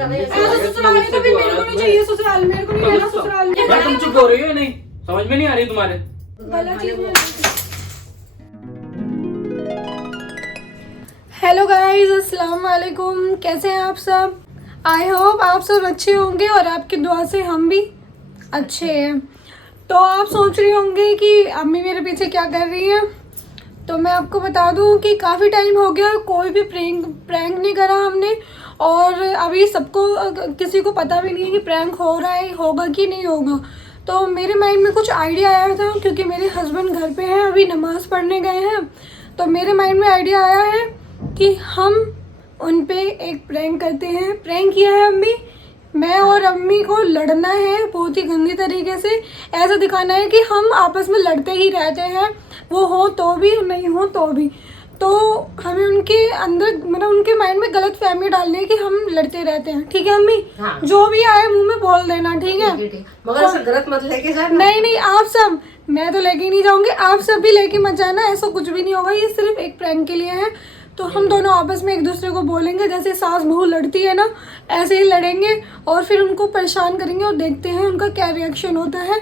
कर रहे हैं। ससुराल में तो भी मेरे को नहीं चाहिए, ससुराल मेरे को नहीं लेना ससुराल में। मैं तुम चुप हो रही हो नहीं, समझ में नहीं आ रही तुम्हारे। हेलो गाइस, अस्सलाम वालेकुम। कैसे हैं आप सब? आई होप आप सब अच्छे होंगे और आपकी दुआ से हम भी अच्छे हैं। तो आप सोच रहे होंगे कि अम्मी मेरे पीछे क्या कर रही है। तो मैं आपको बता दूं कि काफ़ी टाइम हो गया कोई भी प्रैंक नहीं करा हमने, और अभी सबको किसी को पता भी नहीं है कि प्रैंक हो रहा है, होगा कि नहीं होगा। तो मेरे माइंड में कुछ आइडिया आया था, क्योंकि मेरे हस्बैंड घर पे हैं, अभी नमाज़ पढ़ने गए हैं। तो मेरे माइंड में आइडिया आया है कि हम उन पे एक प्रैंक करते हैं। प्रैंक किया है अम्मी, मैं और अम्मी को लड़ना है बहुत ही गंदी तरीके से। ऐसा दिखाना है कि हम आपस में लड़ते ही रहते हैं, वो हो तो भी नहीं हो तो भी। तो हमें उनके अंदर मतलब उनके माइंड में गलत फहमी डालनी है कि हम लड़ते रहते हैं। ठीक है अम्मी? हाँ। जो भी आए मुंह में बोल देना, ठीक है? मगर ऐसा गलत मत लेके जाना। नहीं आप सब, मैं तो लेके नहीं जाऊंगी, आप सब भी लेके मत जाना। ऐसा कुछ भी नहीं होगा, ये सिर्फ एक प्रैंक के लिए है। तो हम दोनों आपस में एक दूसरे को बोलेंगे, जैसे सास बहू लड़ती है ना, ऐसे ही लड़ेंगे और फिर उनको परेशान करेंगे और देखते हैं उनका क्या रिएक्शन होता है,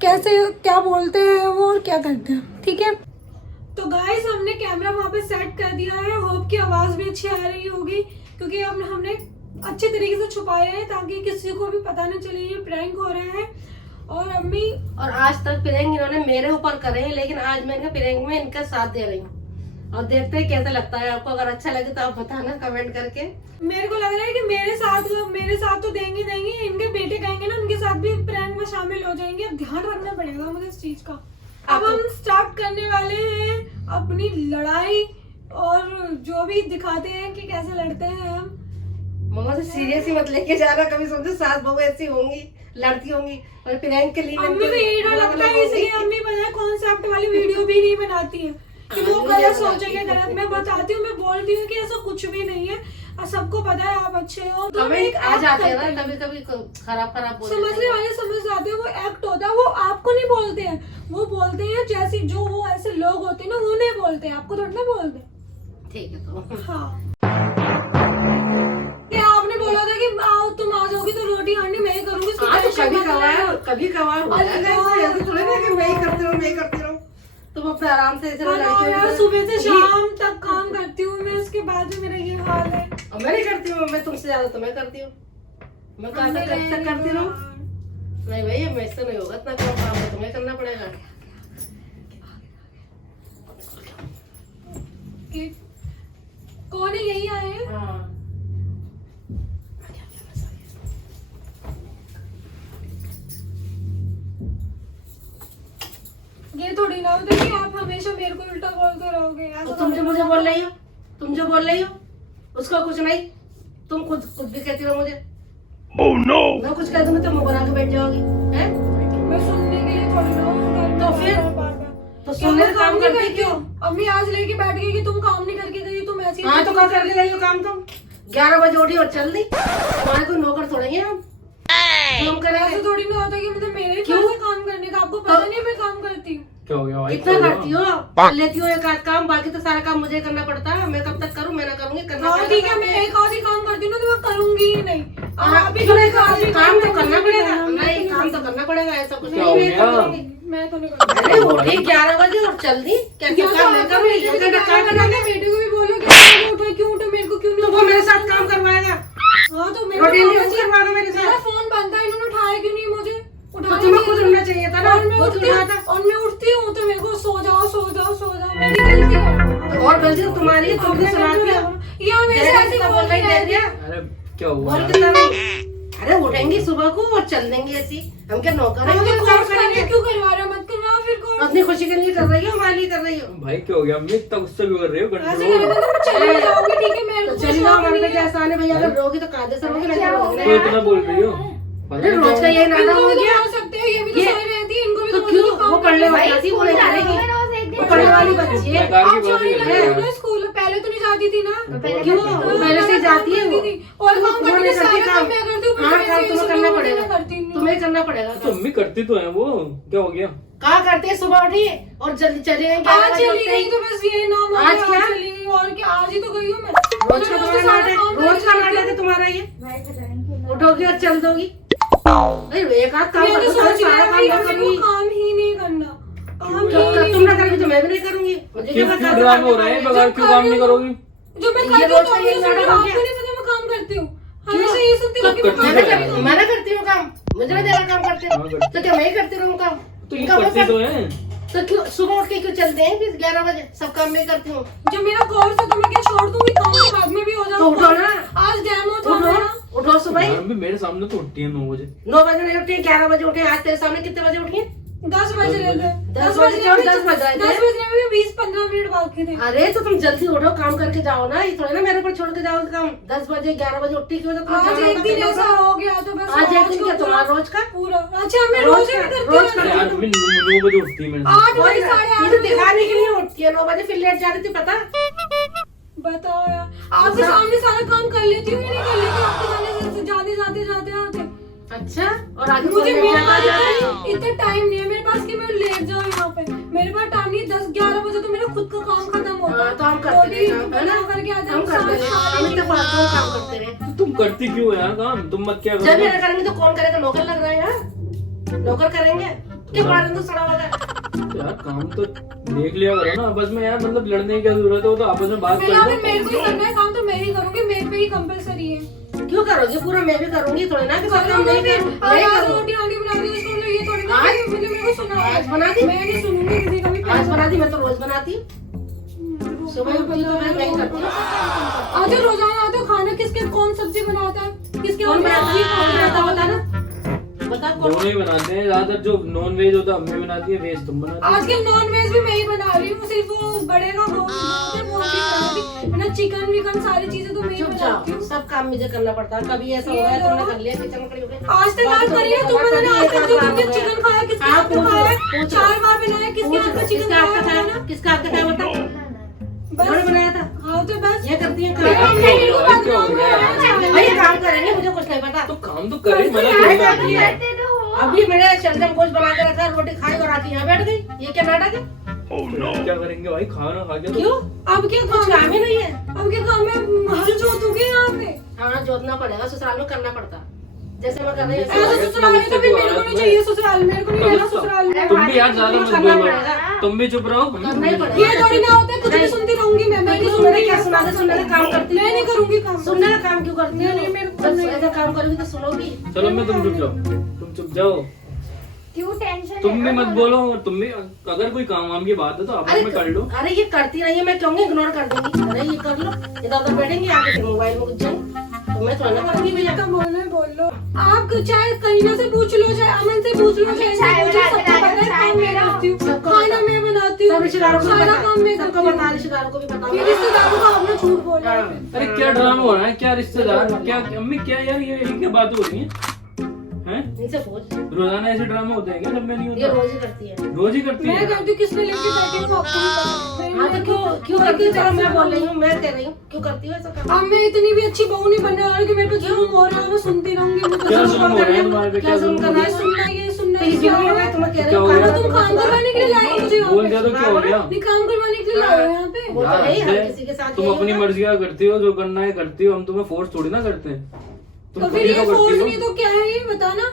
कैसे क्या बोलते हैं वो और क्या करते हैं। ठीक है? तो गाइस, हमने कैमरा वहाँ पे सेट कर दिया है। होप की आवाज़ भी अच्छी आ रही होगी, क्योंकि हमने अच्छे तरीके से छुपाया है ताकि किसी को भी पता न चले ये प्रैंक हो रहे हैं। और अम्मी, और आज तक प्रैंक इन्होंने मेरे ऊपर करे हैं, लेकिन आज मैं इनका प्रैंक में इनका साथ दे रही हूँ और देखते हैं कैसा लगता है आपको। अगर अच्छा लगे तो आप बताना कमेंट करके। मेरे को लग रहा है कि मेरे साथ तो देंगे, इनके बेटे कहेंगे ना, उनके साथ भी प्रैंक में शामिल हो जाएंगे। अब ध्यान रखना पड़ेगा मुझे इस चीज का। अब हम स्टार्ट करने वाले हैं अपनी लड़ाई, और जो भी दिखाते हैं कि कैसे लड़ते हैं हम। मम्मा से सीरियस ही मत लेके जा रहा। कभी सोचो सास बहू ऐसी होंगी, लड़ती होंगी और प्रैंक के लिए अम्मी को ये डर लगता है, इसलिए अम्मी पता है कॉन्सेप्ट वाली वीडियो भी नहीं बनाती है कि वो गलत सोचेंगे। गलत मैं बताती हूँ, मैं बोलती हूँ कि ऐसा कुछ भी नहीं है और सबको पता है आप अच्छे हो। तो कमेंट आ जाते हैं ना, कभी कभी खराब समझने वाले समझ जाते हैं, वो एक्ट होता है। वो आपको नहीं बोलते हैं, वो बोलते हैं जैसे जो वो ऐसे लोग होते हैं ना, उन्हें बोलते हैं, आपको थोड़ा ना बोलते। ठीक है तो हाँ, आपने बोला था कि आओ तुम आ जाओगी तो रोटी हांडी मैं ही करूंगी। कभी कभार थोड़ी ना कि मैं ही करती रहूं। तुम अपने आराम से यार, सुबह से शाम तक काम करती हूँ मैं, उसके बाद भी मेरा ये हाल है। मैं नहीं करती हूँ, मैं तुमसे ज्यादा तो मैं करती हूँ। मैं कब तक करती रहूं? नहीं भाई, मैं इससे नहीं होगा इतना काम है, तुम्हें करना पड़ेगा। कौन है? यही आए हैं? हाँ। ये थोड़ी ना होता कि आप हमेशा मेरे को उल्टा बोलते रहोगे। तो तुम जो मुझे बोल रही हो, उसका कुछ नहीं। तुम खुद भी कहती रहो मुझे। Oh no! मैं कुछ कह दूं तो मुंह बना के बैठ जाओगी, हैं? मैं सुनने के लिए थोड़ी ना। तो फिर तो सुनने का काम करती क्यों? अम्मी आज लेके बैठ गई कि तुम काम नहीं करके गई, तुम ऐसी। हाँ तो क्या करके गई हो काम? तुम 11 बजे उठी और चल दी। तुम्हारे कोई नौकर थोड़ी है हम। तुम करेंगे थोड़ी ना होता कि मतलब मेरे क्यों काम करने का आपको पता नहीं मैं काम करती हूँ। क्या हो गया भाई? कितना करती हो? कर लेती हो एक आध काम, बाकी तो सारा काम मुझे करना पड़ता है। मैं कब तक करूँ? मैं ना करूँगी, करना पड़ेगा। ठीक है, मैं एक आध ही काम करती हूँ ना, तो मैं करूँगी ही नहीं। काम तो करना पड़ेगा। नहीं, काम तो करना पड़ेगा, ऐसा कुछ नहीं। मैं तो नहीं अरे उठी 11 बजे और चल दी। क्या काम मैं करूँगी? बेटे को भी बोलो कि क्यों उठे, मेरे को क्यों नहीं? वो मेरे साथ काम करवाएगा। हाँ तो मेरा फोन बंद था, इन्होंने उठाया क्यों नहीं मुझे? तुम्हें खुद उठना चाहिए था ना। और मैं उठती हूँ तो मेरे को सो जाओ मेरी गलती है। और गलती तो तुम्हारी है, तुमने सुनाती हो। या मेरे से ऐसी बोल रही है। अरे क्या हुआ? और कितना नहीं। अरे उठेंगी सुबह को और चल देंगे ऐसी। हम क्या नौकर हैं? क्यों करवा रहे हो? मत करवाओ फिर। कौन अपनी खुशी के लिए कर रही हो, हमारे लिए कर रही हो? भाई क्या हो गया? अम्मी इतना गुस्सा भी कर रहे हो? चली जाओगी? ठीक है, मेरे को चली जाओ। मन में क्या आसान है भैया? अगर रोगी तो कायदे से रोगी, नहीं रोगी तो इतना बोल रही हो? अरे रोज का ये नाटक हो गया। सकते हैं, ये भी तो सही रहती है, इनको भी तो क्यों? वो पढ़ने वाली थी, वो नहीं करेगी। वो पढ़ने वाली बच्ची है। स्कूल पहले तो नहीं जाती थी ना? क्यों? पहले से जाती है वो। और काम करती है, सारा काम मैं करती हूँ। हाँ, काम तुम्हें करना पड़ेगा, तुम्हें करना पड़ेगा। तो अम्मी करती तो है वो, क्या हो गया? कहाँ करती है? सुबह उठी और जल्दी चली गई, 11 आज बजे चली उठते गई ही। तो बस ये नाम आज क्या? चली गई और क्या, आज ही तो गई हूँ मैं। रोज का तुम्हारा नाटक, रोज का नाटक है तुम्हारा ये। उठोगी और चल दोगी। अरे एक हाथ काम मैं तो करो, सोच रही सारा हूँ काम कि मैं मुझे करूंगी। वो काम ही नहीं करना, काम ही क्यों? नहीं तुम ना करोगी तो मैं भी नहीं करूंगी। मुझे क्यों क्या क्यों ड्रामे हो रहे हैं? बगैर क्यों काम नहीं करोगी? जो मैं ये करती हूँ रोज तो का ये मुझे नाटक हो आपको गया। नहीं पता मैं काम करती हूँ, हमेशा ये सुनती हूँ कि तो मैं काम करती करती है। हूँ। मैं ना करती हूँ काम, मुझे ना ज्यादा काम करते हाँ, करती तो क्या मैं ही करती रहूँ काम? तो ये इनका करती मतलब- तो है। तो क्यों सुबह उठ के क्यों चलते हैं फिर 11 बजे? सब काम मैं करती हूँ। जब मेरा कोर्स है तो मैं क्या छोड़ दूंगी, काम के बाद में भी हो तो जाऊँ। उठो ना, आज डेमो था मेरा। उठो सुबह ही। यार, मेरे सामने तो उठती है 9 बजे। 9 बजे नहीं उठी, 11 बजे उठी। आज तेरे सामने कितने बजे उठी है? 10 बज रहे थे, 10 बजे और 10 बज रहे थे। 10 बजने में भी 20-15 मिनट बाकी थे। अरे तो तुम जल्दी उठो, काम करके जाओ ना। ये थोड़ी ना मेरे ऊपर छोड़ के जाओगे काम। 10 बजे 11 बजे उठती क्यों? तो आज एक दिन ऐसा हो गया तो बस आज एक दिन को क्या पूरा- तुम्हारा रोज का? पूरा। अच्छा मैं रोज ही करती रोज हूँ। का। यार मम्मी 9 बजे उठती है मेरे से। 8 बजे 8:30 मुझे दिखाने के लिए उठती है 9 बजे, फिर लेट जा रही थी पता? बताओ यार, आपके सामने सारा काम कर लेती हूँ या नहीं कर लेती? आपके जाते आते अच्छा, और आगे मुझे कौन लेट जाता है? इतना टाइम नहीं है मेरे पास कि मैं लेट जाऊँ यहाँ पे। मेरे पास टाइम नहीं, 10-11 बजे तो मेरा खुद का काम खत्म होता है। हाँ, तो हम करते रहे काम, है ना? करके आते हम करते रहे, हम इतने फालतू में काम करते रहे। तुम करती क्यों है यार काम? तुम मत क्या जब करो? ये ना करेंगे तो कौन करेगा? नौकर लग रहा है यार, नौकर करेंगे क्या? मारेंगे तो सड़ा होगा। यार काम तो देख लिया करो ना आपस में यार, मतलब लड़ने की क्या जरूरत है? वो तो आपस में बात कर फिलहाल लो। मेरे को ही करना है काम, तो मैं ही करूंगी, मेरे पे ही कंपलसरी है। क्यों करोगे? पूरा मैं भी करूंगी, थोड़ी ना कि सब काम करूंगी मैं भी। करूं। और मैं आज करूं। रोटी आंटी बना रही है, उसको बोलो ये थोड़ी ना आज? कि मुझे मेरे को सुना आज बना दी? मैं नहीं सुनूंगी किसी का भी। आज बना दी, मैं तो रोज बनाती हूँ। सुबह उठती तो मैं नहीं करती हूँ। आज रोजाना आते हो, खाना किसके कौन सब्जी बनाता है, किसके कौन और बनाता है? कौन बनाता है? बता बनाता ना, बता कौन? दोनों ही बनाते हैं ज्यादातर। जो नॉन वेज होता है अम्मी बनाती है, वेज तुम बनाती हो। आजकल नॉन वेज भी मैं ही बना रही हूँ, सिर्फ वो बड़े का वो ना चिकन विकन सारी चीजें तो मैं ही चुप बनाती जाओ, हूँ। सब काम मुझे करना पड़ता है। कभी ऐसा हुआ है तुमने कर लिया किचन में खड़ी होके? आज तक बात करी है तुम, मैंने आज तक जो तुमने चिकन खाया किसके हाँ, हाथ का पूछो, खाया? पूछो। 4 बार बनाया, किसके हाथ का चिकन किसका हाथ का खाया खाया? ना? किसका हाथ का खाया बता? बस उन्होंने बनाया था? हाँ तो बस ये करती है मैं काम। क्या हो रहा है? क्या हो रहा है? भाई ये काम करेंगे, मुझे कुछ नहीं पता। तो काम तो करे, मना क्या थोड़ी करती है? अभी मैंने शलजम गोश्त बना के रखा, रोटी खाई और आके यहाँ बैठ गई। ये क्या नाटक है? क्या करेंगे भाई? खाना खा के तो क्यों? अब क्या कुछ काम काम ही नहीं है। अब क्या काम है? हल जोतोगे यहाँ पे? हाँ, जोतना पड़ेगा, ससुराल में करना पड़ता। जैसे मैं कर रही हूँ ऐसा ऐसे ससुराल है तो फिर मेरे को नहीं चाहिए ससुराल, मेरे को नहीं रहना ससुराल में। तुम भी यार ज्यादा मत करना बोलो। पड़ेगा। तुम भी चुप रहो। करना ही पड़ेगा। ये थोड़ी ना होता है, कुछ भी सुनती रहूंगी मैं नहीं मैंने सुनूंगी। क्या सुना था? सुनने का काम करती मैं नहीं करूंगी काम। सुनने का काम क्यों करती नहीं, मेरे को जब नहीं। ऐसा काम करोगी तो सुनोगी। चलो मैं तुम चुप जाओ, तुम चुप जाओ। क्यों टेंशन? तुम भी मत बोलो, और तुम भी अगर कोई काम वाम की बात है तो आपस में कर लो। अरे ये करती नहीं है, मैं क्यों इग्नोर कर दूंगी? अरे ये कर लो, इधर उधर बैठेंगे आगे फिर मोबाइल में कुछ जाएंगे तो मैं थोड़ा ना करूंगी भैया। तो बोलना है बोल लो। आप चाहे करीना से पूछ लो, चाहे अमन से पूछ लो, चाहे चाय मुझे बना सबको के पता है चाय काम मैं बनाओ। करती हूँ, सबको खाना बताओ। मैं बनाती हूँ, सब रिश्तेदारों को सारा काम मैं सबको करती बता, हूँ। रिश्तेदारों को भी बता। फिर रिश्तेदारों को आपने झूठ बोला है। अरे क्या ड्रामा हो रहा है? क्या रिश्तेदार? क्या अम्मी? क्या यार ये क्या बात हो रही है? हैं? इनसे पूछ, रोजाना ऐसे ड्रामा होते हैं क्या? जब मैं नहीं ये होता रोज ही करती है। रोज ही करती मैं है। करती हूँ, किसने लेके बैठी हूँ आपको भी पता है। हाँ तो क्यों करती है? चलो मैं बोल रही हूँ, मैं कह रही हूँ क्यों करती हूँ ऐसा काम? अब मैं इतनी भी अच्छी बहू नहीं बनने वाली कि मेरे को जुल्म हो रहा है, मैं सुनती रहूंगी। मुझे क्या जुल्म जुल्म हो रहा है तुम्हारे पे? क्या क्या जुल्म जुल्म हो रहा कर है? रहा ये सुनना तो है ये क्या जुल्म हो हो रहा रहा है? है, तुम्हें कह रही क्या हूँ हो खाना गया? तुम काम करवाने के लिए लाए हो मुझे यहाँ बोल पे? दिया तो क्या हो गया? नहीं, काम करवाने के लिए लाए हो यहाँ पे? वो तो है ही, हर किसी के साथ तुम यही अपनी होगा। मर्जी का करती हो, जो करना है करती हो। हम तुम्हें फोर्स थोड़ी ना करते हैं, तुम तो खुद फिर ही ये तो फोर्स करती नहीं हो। तो क्या है ये बताना?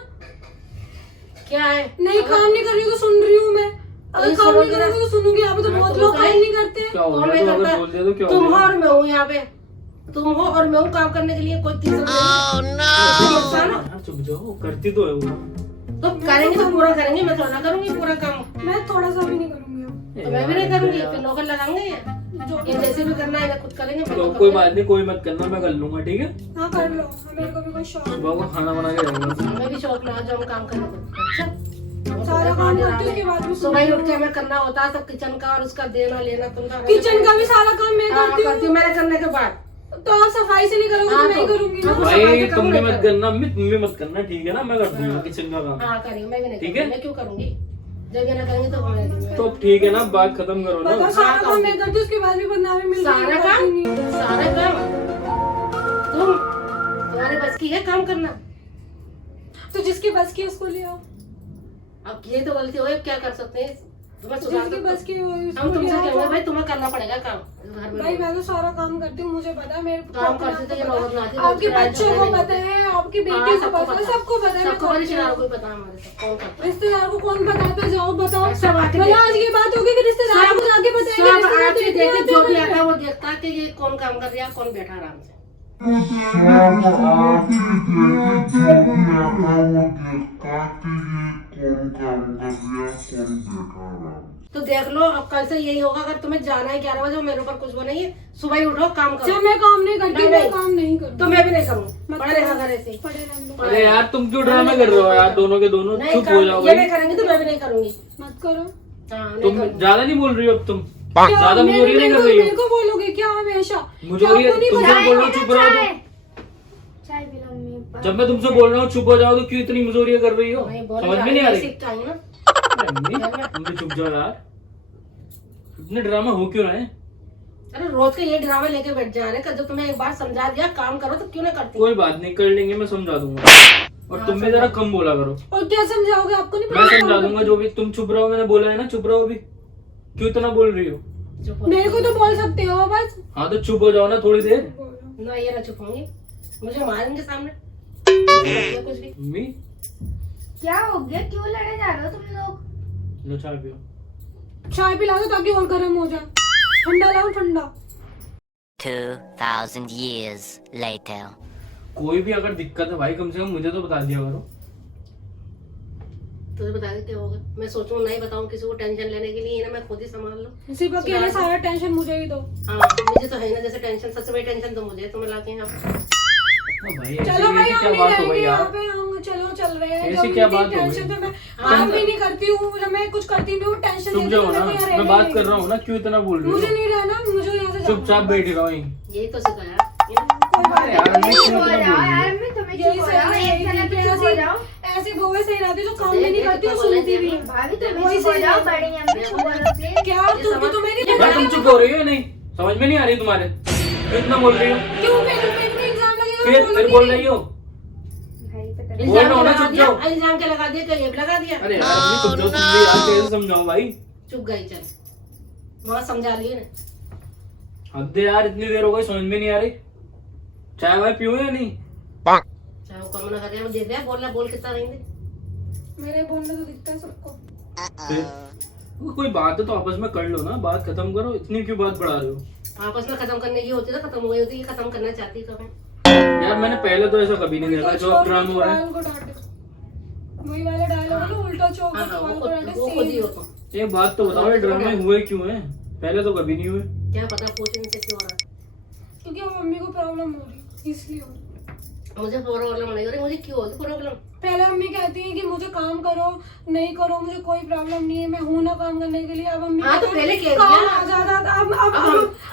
क्या है? नहीं काम नहीं कर रही हूँ तो सुन रही हूँ मैं, अगर तो काम नहीं सुनोगी करूँगी तो सुनूंगी। यहाँ पे तो हाँ, बहुत तो लोग बताइए। काम नहीं करते। क्या हो कौन गया? नहीं तो अगर करता? बोल दिया तो क्या हो तुम हो गया? और मैं हूँ यहाँ पे। तुम हो और मैं हूँ काम करने के लिए, कोई तीसरा नहीं है। इसमें नुकसान हो? यार चुप जाओ, करती तो है वो। तो करेंगे तो पूरा करेंगे, मैं थोड़ा ना करूंगी पूरा काम। मैं थोड़ा सा भी नहीं करूँगी अब। तो मैं भी नहीं करूंगी, फिर नौकर लगाएंगे ये। जो ये जैसे भी करना है ना खुद करेंगे, मैं तो तो कोई करूंगी। बात नहीं, कोई मत करना, मैं कर लूंगा। ठीक है, हाँ कर लो, मेरे को भी कोई शौक सुबह को खाना बना के रहूंगा। मैं भी शौक ना जो हम काम करें तो। अच्छा सारा काम करती हूँ, उसके बाद भी सुबह ही उठ के हमें करना होता है सब किचन का और उसका देना लेना तुमका। किचन का भी सारा काम मैं हाँ, करती करती हूँ। हूँ मेरे करने के बाद। तो आप सफाई से नहीं करोगे तो हाँ, मैं ही तो- करूंगी ना। हाँ, भाई सफाई का तुम काम भी नहीं मत करना अम्मी, तुम भी मत करना। ठीक है ना, मैं कर दूंगा किचन का काम। हाँ करिए, मैं भी नहीं ठीक करूंगी। है? मैं क्यों करूंगी? जब ये ना करेंगे तो मैं तो ठीक है ना, बात खत्म करो बताओ, ना। सारा काम मैं करती हूँ, उसके बाद भी बदनामी मिल रही है, सारा करती काम नहीं। सारा काम तुम्हारे बस की है काम करना। तो जिसकी बस की उसको ले आओ। अब ये तो गलती हो गई, अब क्या कर सकते हैं? तुम्हें सुधार जिसकी बस की वो हम तुमसे कहेंगे भाई तुम्हें करना पड़ेगा काम घर में। भाई मैं तो सारा काम करती हूँ, मुझे पता है, मेरे काम करते थे, ये नौबत ना आती, आपके रोज बच्चों को पता है, आपकी बेटी को पता है, सबको पता है। सबको रिश्तेदारों को पता है, हमारे सब कौन करता है। रिश्तेदार को कौन बताता है? जाओ बताओ। सब आके भला आज ये बात होगी कि रिश्तेदार को जाके सब बताएंगे? आके देखे, जो भी आता है वो देखता है कि ये कौन काम कर रहा है, कौन बैठा आराम से। तो देख लो, अब कल से यही होगा। अगर तुम्हें जाना है 11 बजे, मेरे ऊपर कुछ वो नहीं है। सुबह ही उठो, काम करो। जब मैं काम नहीं करती, नहीं, मैं नहीं। काम नहीं करती। तो मैं भी नहीं करूँ, मत पड़े करो। रहा घर ऐसे ही। पड़े रहने दो। अरे यार तुम क्यों ड्रामा कर रहे हो यार, दोनों के दोनों नहीं चुप हो कर, जाओ ये नहीं भाई। करेंगे तो मैं भी नहीं करूंगी। मत करो। हाँ, नहीं तुम करूंगी। ज्यादा नहीं बोल रही हो अब तुम, क्या ज्यादा मुजोरी नहीं कर रही मेरे हो। को बोलोगे क्या हमेशा? मुजोरी क्या आपको नहीं तुम पता? जब बोल रहे हो चुप रहो तो। चाय पिलाओ मम्मी। जब मैं तुमसे बोल रहा हूँ चुप हो जाओ तो क्यों इतनी मुजोरियां कर रही हो? नहीं, बोल समझ में नहीं आ रही? सीखता हूँ ना। तुम भी चुप जाओ यार, इतने ड्रामा हो क्यों रहे हैं? अरे रोज के ये ड्रामे लेके बैठ जा रहे हैं। जब तुम्हें एक बार समझा दिया काम करो तो क्यों नहीं करती? कोई बात नहीं, कर लेंगे, मैं समझा दूंगा। और तुम भी जरा कम बोला करो। और क्या समझाओगे? आपको नहीं मैं पता? समझा दूंगा जो भी। तुम चुप रहो, मैंने बोला है ना चुप रहो। अभी क्यों इतना बोल रही हो? चुप हो मेरे को तो बोल सकते हो बस। हाँ तो चुप हो जाओ ना थोड़ी देर। ना, ये ना चुप होंगी, मुझे मारेंगे सामने कुछ भी। मम्मी क्या हो गया? क्यों लड़े जा रहे हो तुम लोग? लो चाय पियो। चाय पिला दो ताकि और गर्म हो जाए। ठंडा लाओ, ठंडा। 2,000 years later. कोई भी अगर दिक्कत है भाई, कम से कम मुझे तो बता दिया करो। तुझे बता दे क्या होगा? मैं सोचूं नहीं बताऊं किसी को टेंशन लेने के लिए, ना मैं खुद ही संभाल लूं। सिर्फ अकेले सारा टेंशन मुझे ही दो। हाँ, मुझे तो है ना जैसे टेंशन, सबसे बड़ी टेंशन तो मुझे है। तुम्हें लाके यहाँ ओ भाई ऐसी चलो भाई, क्या हम बात नहीं हो गई रहेंगे यहाँ यार? पे। हम चलो चल रहे हैं। ऐसी जब क्या इतनी बात हो गई? टेंशन पे मैं काम भी नहीं करती हूँ, जब मैं कुछ करती नहीं हूँ टेंशन चुप लेती जाओ हूँ, ना, मेरे को यहाँ मैं रहना बात ही कर नहीं। रहा हूँ ना, क्यों इतना बोल रही मुझे हो? नहीं रहना, मुझे यहाँ से चुपचाप बैठी रहो यहीं। यही तो सिखाया। अरे यार मैं चुप क्यों हो इतना जाओ बोल रही यार, हूँ? मैं तुम्हें यही चुप हो सही जाओ, है, एक सेकंड में चुप हो जाओ। ऐसी बहुएं सही रहती जो काम भी नहीं करती और सुनती भी है। भाभी तुम वही चुप हो सही जाओ, है। बड़ी अम्मी चुप हो जाओ प्लीज। क्या तुमको तो मेरी भाई तुम चुप हो रही हो नहीं? समझ में नहीं आ रही तुम्हारे? क्यों इतना बोल रही हो? क्यों मेरे एग्जाम लगेगा? फिर बोल रही हो? भाई पता नहीं। बोल रहा इल्जाम हूँ ना, लगा चुप दिया, जाओ। इल्जाम क्या लगा दिया? क्या ये भी लगा दिया? अरे यार अम्मी चुप जाओ, तुम भी यार कैसे समझाऊं भाई? चुप गई, चल वहाँ समझा लिए ना। हद है यार, इतनी देर हो गई, समझ में नहीं आ रही। चाय वाय पियो या नहीं? चाहे वो कर्म ना कर रहे, वो दे दिया, बोल कितना नहीं दे। मेरे बोलने तो दिखता है सबको। फिर कोई बात है तो आपस में कर लो ना, बात खत्म करो, इतनी क्यों बात बढ़ा रहे हो? आपस में खत्म करने की होती तो खत्म हो गई होती, ये खत्म करना चाहती कब है? यार मैंने पहले तो ऐसा कभी नहीं देखा जो अब ड्रामा हो रहा है। उनको डांटे। वही वाला डायलॉग ना, उल्टा चौक हाँ, हाँ, सवाल वो को डांटे, वो खुद ही सेम। हो तुम। एक बात तो बताओ, ये ड्रामे हुए क्यों हैं? पहले तो कभी नहीं हुए। क्या पता पूछ इनसे क्यों हो रहा है? क्योंकि अब मम्मी को प्रॉब्लम हो रही, इसलिए हो रही। मुझे प्रॉब्लम नहीं हो रही, मुझे क्यों होगी प्रॉब्लम? पहले मम्मी कहती है कि मुझे काम करो, नहीं करो मुझे कोई प्रॉब्लम नहीं है, मैं हूं ना काम करने के लिए। अब मम्मी हाँ, तो कहती है, पहले कह काम दिया। आ जाता। अब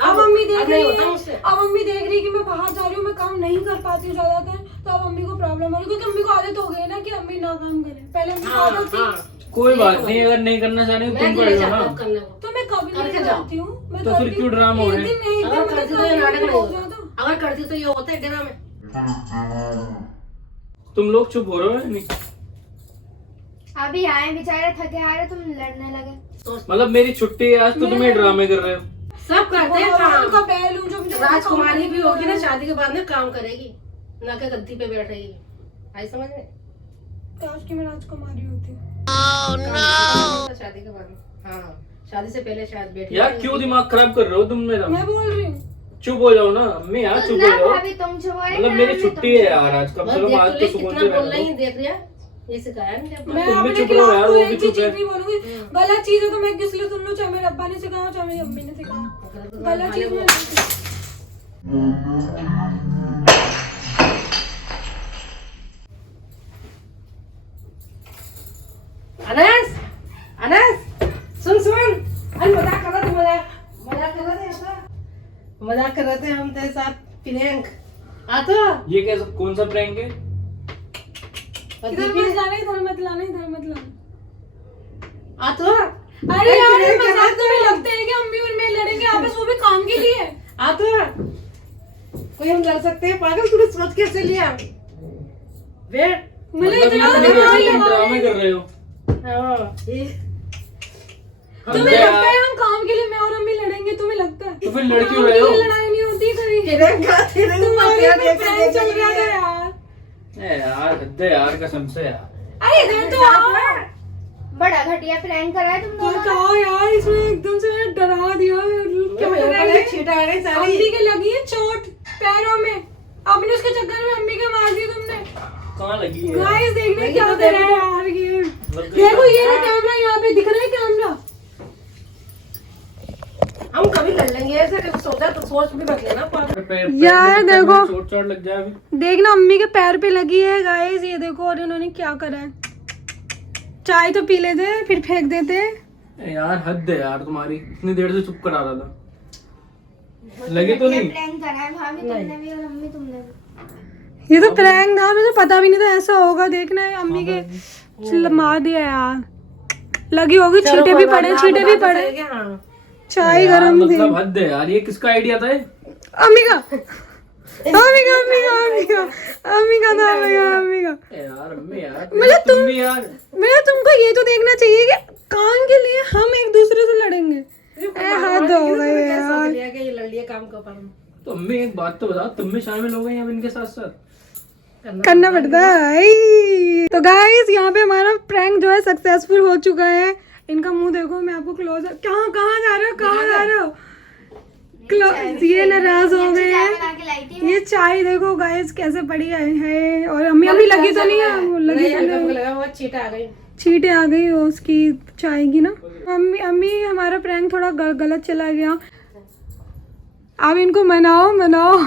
अब मम्मी देख अब नहीं रही होता है, मुझसे। अब मम्मी देख रही है कि मैं बाहर जा रही हूँ, मैं काम नहीं कर पाती हूँ ज्यादातर, तो अब मम्मी को प्रॉब्लम हो रही है। क्योंकि मम्मी को आदत हो गई है ना कि अम्मी ना काम करे। पहले मम्मी को हाँ, आदत थी। हाँ। कोई बात नहीं, अगर नहीं करना चाह रही हो मैं तुम भी कर नहीं लो चाहता ना। अब करने को। तो मैं कभी नहीं करके जाओ। करती हूँ। मैं तो फिर क्यों ड्रामा हो रहे हैं? अगर करती तो ये नाटक नहीं हो होता। जाता। अगर करती तो ये होता है डेरा में। तुम लोग चुप हो रहे हो या नहीं? अभी आए बेचारे थके हारे, तुम लड़ने लगे। सोच, मतलब मेरी छुट्टी है आज तो तुम ये ड्रामे कर रहे हो? सब करते हैं उनका काम। पहलू जो राजकुमारी भी होगी ना, शादी के बाद में काम करेगी, ना कि गद्दी पे बैठेगी। आई समझ में? काश की मैं राजकुमारी होती। शादी के बाद में। हाँ, शादी से पहले शायद बैठी यार क्यों दिमाग खराब कर रहे हो तुम मेरा? मैं बोल रही हूँ। चुप हो जाओ ना अम्मी यार, तो चुप हो ना जाओ। भाभी तुम चुप हो जाओ, मतलब ना मेरी अम्मी छुट्टी तुम है चुप यार आज, कम से बस कम देख आज तो तो ले सुकून कितना से बोल रहना रही दो। है, देख रही है? ये सिखाया नहीं जब मैं तुम भी अपने चुप खिलाफ रहो यार, कोई वो भी एक ही चुप है। चीज नहीं बोलूंगी। गलत चीज है तो मैं किस लिए सुन लूं? चाहे मेरे अब्बा ने सिखाया, चाहे मेरी अम्मी ने सिखाया। गलत चीज में अनस, अनस, सुन सुन। अरे मजाक कर रहे थे, मजाक कर रहे थे ऐसा? मजाक कर रहे थे हम तेरे साथ प्रियंक। आ तो ये कैसा कौन सा प्रैंक है? इधर मत लाना, इधर मत लाना, इधर मत लाना। आ तो अरे यार ये मजाक तो नहीं लगता है कि अम्मी और मैं लड़ेंगे आपस, वो भी काम के लिए। आ तो कोई हम लड़ सकते हैं? पागल, तूने सोच कैसे लिया? वेट, मतलब मतलब इतना ये दिमाग तुम लगा ड्रामे कर रहे हो? हाँ, ये तुम्हें लगता है हम काम के लिए मैं और अम्मी लड़ेंगे? तुम्हें लगता है? तो फिर लड़की काम हो के रहे हो। लिए लड़ाई नहीं होती कभी। तुम्हारे तुम्हारे पे prank चल रहा था यार। ए यार हद है यार, कसम से यार। अरे इधर तो आओ। बड़ा घटिया प्रैंक करा है तुम तो दोनों ने। कहा यार, इसमें एकदम से डरा दिया। क्या कर रहा है? छीटा आ गई सारी। अम्मी के लगी है चोट पैरों में। आपने उसके चक्कर में अम्मी के मार दी तुमने। कहाँ लगी है? गाइस देखने वही क्या तो कर रहा है देखो। यार ये। लग गई देखो तो। ये ना कैमरा यहाँ पे दिख रहा है कैमरा। हम कभी कर लेंगे ऐसे, कभी सोचा तो सोच भी मत लेना पर पैर यार में देखो। चोट चोट लग जाए अभी। देखना अम्मी के पैर पे लगी है गाइस, ये देखो। और इन्होंने क्या करा है, चाय तो पी लेते फिर फेंक देते। ए यार हद है यार तुम्हारी, इतनी देर से चुप करा रहा था। लगे तो नहीं? प्रैंक करा है भाभी तुमने भी और अम्मी तुमने भी। ये तो प्रैंक था, मुझे पता भी नहीं था ऐसा होगा। देखना है अम्मी के मार दिया यार। लगी होगी, छींटे भी पड़े, छींटे भी पड़े। हाँ चाय यार, गरम थी। मतलब हद है यार, ये किसका आइडिया था ये? अम्मी का अम्मी का अम्मी का अम्मी का अम्मी का था, अम्मी का। ए यार अम्मी यार, मतलब तुम भी यार। मेरा तुमको ये तो देखना चाहिए कि काम के लिए हम एक दूसरे से लड़ेंगे। हद हो गई यार। सोच लिया कि ये लड़ लिया काम को पर तो अम्मी एक बात तो बताओ, तुम भी शामिल हो गई अब इनके साथ साथ? करना पड़ता है। तो गाइस यहाँ पे हमारा प्रैंक जो है सक्सेसफुल हो चुका है। इनका मुंह देखो, मैं आपको क्लोज। कहाँ कहाँ जा रहे हो, कहाँ जा रहे हो? ये नाराज हो गए चाय हैं। बना के लाई थी। ये चाय देखो गाइस कैसे पड़ी है। और अम्मी अभी लगी तो नहीं है, वो लगी तो नहीं। लगा वो छीटा आ गई। छींटे आ गई उसकी चाय की ना। अम्मी अम्मी हमारा प्रैंक थोड़ा गलत चला गया। अब इनको मनाओ मनाओ।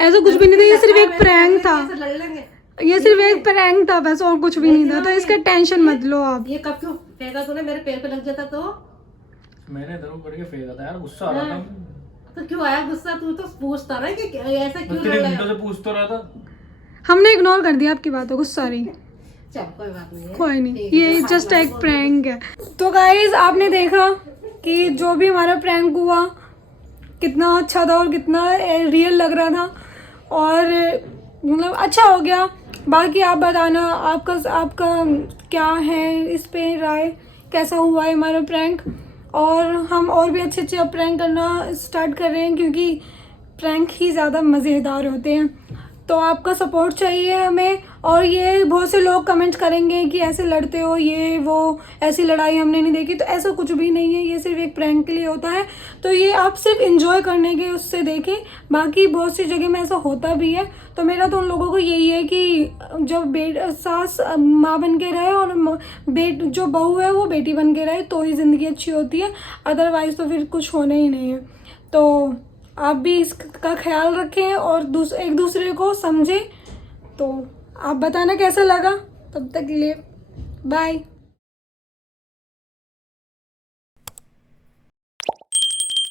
ऐसा कुछ भी नहीं था, ये सिर्फ एक प्रैंक था। ऐसे लड़ लेंगे। ये सिर्फ एक प्रैंक था बस, और कुछ भी नहीं था। तो इसका टेंशन मत लो आप। ये कब क्यों फेंका तूने? मेरे पैर पे लग जाता तो मैंने इधर करके फेंका था यार, गुस्सा आ रहा था। तो क्यों आया गुस्सा? तू तो पूछता ना कि ऐसा क्यों तेरे लड़ घंटों रहा? से पूछ तो रहा था। हमने इग्नोर कर दिया आपकी बातों को, सॉरी। चल कोई बात नहीं है। कोई नहीं, ये जस्ट एक प्रैंक है। तो गाइज आपने देखा कि जो भी हमारा प्रैंक हुआ कितना अच्छा था और कितना रियल लग रहा था, और मतलब अच्छा हो गया। बाकी आप बताना आपका क्या है इस पे राय, कैसा हुआ है हमारा प्रैंक। और हम और भी अच्छे अच्छे प्रैंक करना स्टार्ट कर रहे हैं, क्योंकि प्रैंक ही ज़्यादा मज़ेदार होते हैं। तो आपका सपोर्ट चाहिए हमें। और ये बहुत से लोग कमेंट करेंगे कि ऐसे लड़ते हो, ये वो, ऐसी लड़ाई हमने नहीं देखी। तो ऐसा कुछ भी नहीं है, ये सिर्फ एक प्रैंक के लिए होता है। तो ये आप सिर्फ एंजॉय करने के उससे देखें। बाकी बहुत सी जगह में ऐसा होता भी है। तो मेरा तो उन लोगों को यही है कि जब सास माँ बन के रहे और जो बहू है वो बेटी बन के रहे, तो ही ज़िंदगी अच्छी होती है। अदरवाइज़ तो फिर कुछ होना ही नहीं है। तो आप भी इसका ख्याल रखें और एक दूसरे को समझें। तो आप बताना कैसा लगा। तब तक के लिए बाय।